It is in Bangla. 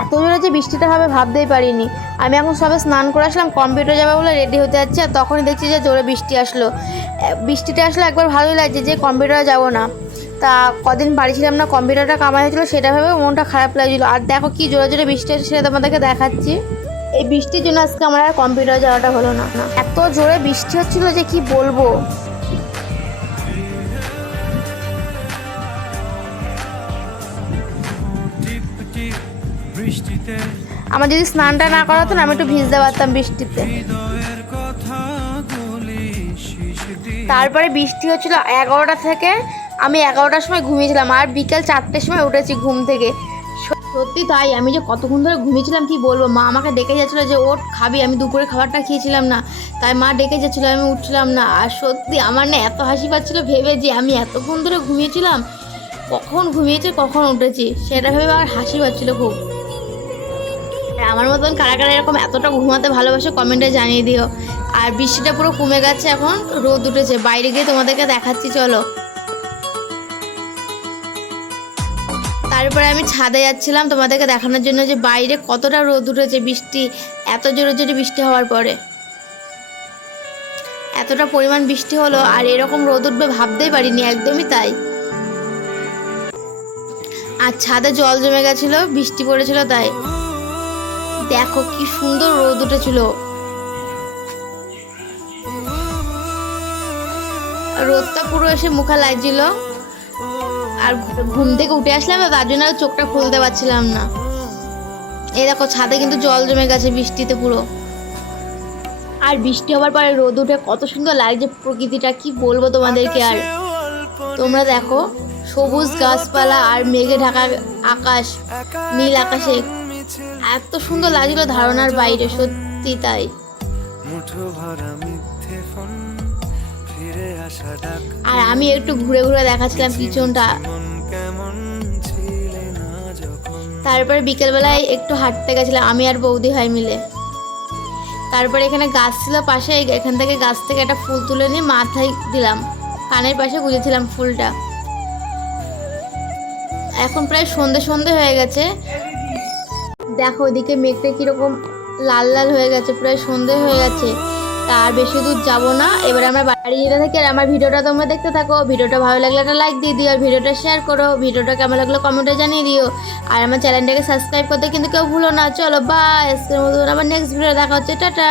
এত জোরে যে বৃষ্টিটা হবে ভাবতেই পারিনি। আমি এখন সবে স্নান করে আসলাম, কম্পিউটার যাবে বলে রেডি হতে যাচ্ছি, আর তখনই দেখছি যে জোরে বৃষ্টি আসলো। বৃষ্টিটা আসলে একবার ভালোই লাগছে যে কম্পিউটারে যাবো না। তা কদিন বাড়ি ছিলাম না, কম্পিউটারটা কামাই হয়েছিলো, সেটা ভেবে মনটা খারাপ লাগছিলো। আর দেখো কি জোরে জোরে বৃষ্টি আসছে, সেটা তোমাদেরকে দেখাচ্ছি। এই বৃষ্টির জন্য আজকে আমার আর কম্পিউটার যাওয়াটা হলো না। এত জোরে বৃষ্টি হচ্ছিলো যে কি বলবো। আমার যদি স্নানটা না করাতো না, আমি একটু ভিজতে পারতাম বৃষ্টিতে। তারপরে বৃষ্টি হচ্ছিল 11টা থেকে, আমি 11টার সময় ঘুমিয়েছিলাম আর বিকেল 4টের সময় উঠেছি ঘুম থেকে। সত্যি তাই, আমি যে কতক্ষণ ধরে ঘুমিয়েছিলাম কি বলবো। মা আমাকে ডেকে যাচ্ছিলো যে ওঠ খাবি, আমি দুপুরে খাবারটা খেয়েছিলাম না, তাই মা ডেকে যাচ্ছিলো, আমি উঠছিলাম না। আর সত্যি আমার না এত হাসি পাচ্ছিলো ভেবে যে আমি এতক্ষণ ধরে ঘুমিয়েছিলাম, কখন ঘুমিয়েছি কখন উঠেছি সেটা ভেবে আমার হাসি পাচ্ছিলো খুব। আমার মতন কারা কারা এরকম এতটা ঘুমাতে ভালোবাসে কমেন্টে জানিয়ে দিও। আর বৃষ্টিটা পুরো কমে গেছে, এখন রোদ উঠেছে, বাইরে গিয়ে তোমাদেরকে দেখাচ্ছি চলো। তারপরে আমি ছাদে যাচ্ছিলাম তোমাদেরকে দেখানোর জন্য যে বাইরে কতটা রোদ উঠেছে, বৃষ্টি এত জোরে জোরে বৃষ্টি হওয়ার পরে এতটা পরিমাণ বৃষ্টি হলো। আর এরকম রোদ উঠবে ভাবতেই পারিনি, একদমই তাই। আর ছাদে জল জমে গেছিলো, বৃষ্টি পড়েছিল তাই। দেখো কি সুন্দর রোদ উঠেছিল, রোদটা পুরো এসে মুখে লাগছিল। আর ঘুম থেকে উঠে আসলাম তো, তার জন্য চোখটা খুলতে পারছিলাম না। এই দেখো ছাদে কিন্তু জল জমে গেছে বৃষ্টিতে পুরো। আর বৃষ্টি হওয়ার পরে রোদ উঠে কত সুন্দর লাগছে প্রকৃতিটা, কি বলবো তোমাদেরকে। আর তোমরা দেখো সবুজ গাছপালা আর মেঘে ঢাকা আকাশ, নীল আকাশে এত সুন্দর লাগছিল ধারণার বাইরে, সত্যি তাই। আর আমি একটু ঘুরে ঘুরে দেখাচ্ছিলাম পিছনটা। তারপরে বিকেলবেলায় একটু হাঁটতে গেছিলাম আমি আর বৌদি ভাই মিলে। তারপরে এখানে গাছ ছিল পাশে, এখান থেকে গাছ থেকে একটা ফুল তুলে নিয়ে মাথায় দিলাম, কানের পাশে গুঁজেছিলাম ফুলটা। এখন প্রায় সন্ধে সন্ধে হয়ে গেছে, দেখো ওইদিকে মেঘটা কিরকম লাল লাল হয়ে গেছে, প্রায় সন্ধে হয়ে গেছে। তার বেশি দূর যাবো না, এবার আমরা বাড়ি যেতে থাকি। আর আমার ভিডিওটা তোমরা দেখতে থাকো, ভিডিওটা ভালো লাগলে একটা লাইক দিয়ে দিও, আর ভিডিওটা শেয়ার করো, ভিডিওটা কেমন লাগলো কমেন্টে জানিয়ে দিও। আর আমার চ্যানেলটাকে সাবস্ক্রাইব করতে কিন্তু কেউ ভুলো না। চলো বাই, আজকের মতন আবার নেক্সট ভিডিও দেখা হচ্ছে, টাটা।